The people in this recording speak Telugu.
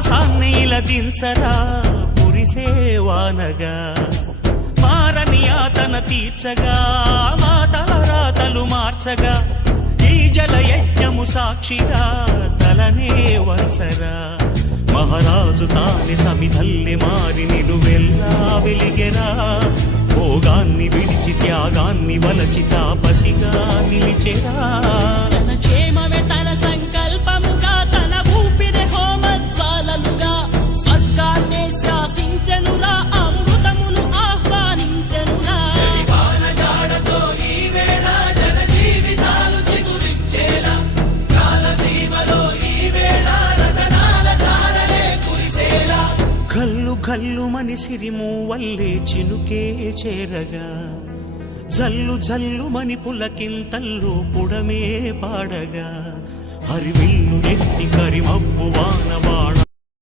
మానసాన్ని ఇలదించరా కురిసేవానగా మారని ఆతన తీర్చగా మాతల రాతలు మార్చగా ఈ జల యజ్ఞము సాక్షిగా తలనే వంచరా మహారాజు తాని సమిధల్లె మారి నిలువెల్లా వెలిగెరా భోగాన్ని విడిచి త్యాగాన్ని వలచి తాపసిగా నిలిచెరా జనక్షేమమే తన సంకల్పముగా తన ఊపిరి హోమజ్వాలలుగా స్వర్గాన్నే శాసించెనురా అమృతమును ఆహ్వానించెనురా వానజాడతో ఈ వేళ జన జీవితాలు చిగురించేలా కాలసీమలో ఈ వేళ రతనాల ధారలే కురిసేలా కల్లు కల్లు మని సిరిము వల్లే చినుకే చేరగా జల్లు జల్లు మని పులకింతల్లు పుడమే పాడగా హరివిల్లు ఎత్తి కరిమబ్బు వానవాణ